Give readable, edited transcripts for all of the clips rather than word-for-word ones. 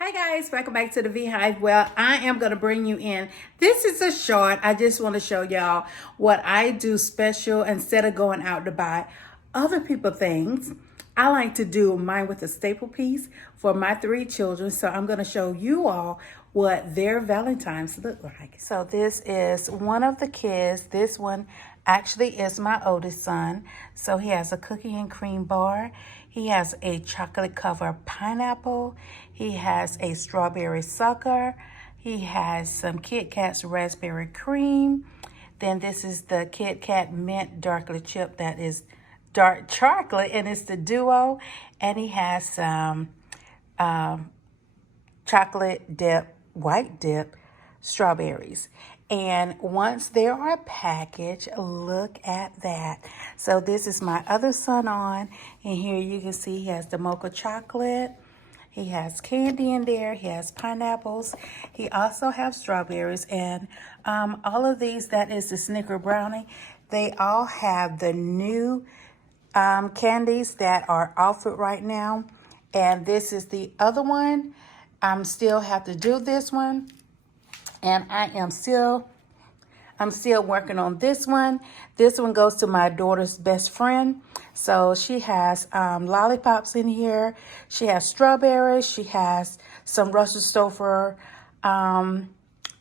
Hi guys, welcome back to the Beehive. Well, I am going to bring you in. This is a short. I just want to show y'all what I do special instead of going out to buy other people things. I like to do mine with a staple piece for my 3 children. So I'm going to show you all what their Valentine's look like. So this is one of the kids. This one actually is my oldest son. So he has a cookie and cream bar. He has a chocolate covered pineapple. He has a strawberry sucker. He has some Kit Kat's raspberry cream. Then this is the Kit Kat mint darkly chip that is dark chocolate, and it's the duo. And he has some chocolate dip, white dip strawberries. And once they are packaged, look at that. So this is my other son on, and here you can see he has the mocha chocolate. He has candy in there. He has pineapples. He also has strawberries. And all of these, that is the Snicker brownie. They all have the new candies that are offered right now. And this is the other one. I'm still have to do this one. And I'm still working on this one. This one goes to my daughter's best friend. So she has lollipops in here. She has strawberries. She has some Russell Stover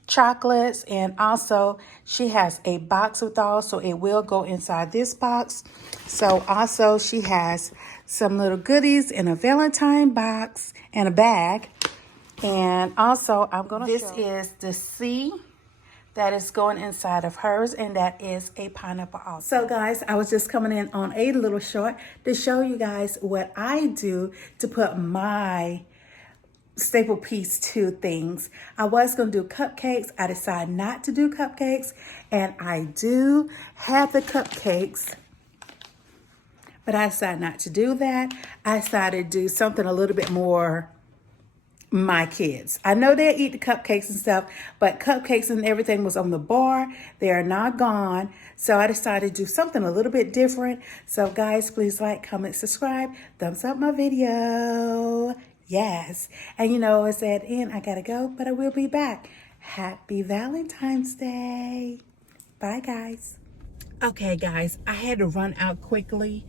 chocolates. And also she has a box with all, so it will go inside this box. So also she has some little goodies in a Valentine box and a bag. And also this is the C that is going inside of hers, and that is a pineapple also. So guys, I was just coming in on a little short to show you guys what I do to put my staple piece to things. I was going to do cupcakes. I decided not to do cupcakes, and I do have the cupcakes, but I decided not to do that. I decided to do something a little bit more my kids. I know they eat the cupcakes and stuff, but cupcakes and everything was on the bar. They are not gone. So I decided to do something a little bit different. So guys, please like, comment, subscribe, thumbs up my video. Yes. And you know, it's at the end, I gotta go, but I will be back. Happy Valentine's Day. Bye guys. Okay guys, I had to run out quickly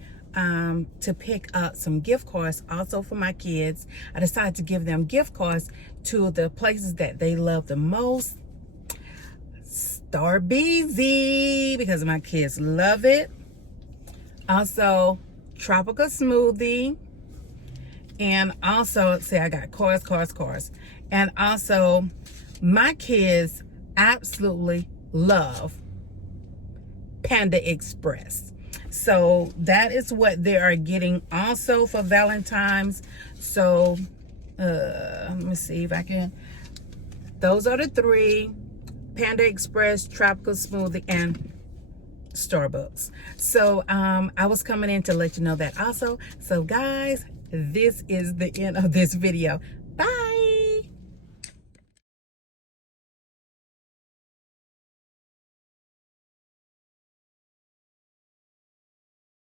to pick up some gift cards also for my kids. I decided to give them gift cards to the places that they love the most. Starbucks, because my kids love it. Also, Tropical Smoothie. And also, see, I got cars. And also, my kids absolutely love Panda Express. So that is what they are getting also for Valentine's. So let me see if I can. Those are the 3: Panda Express, Tropical Smoothie, and Starbucks. So I was coming in to let you know that also. So guys, this is the end of this video.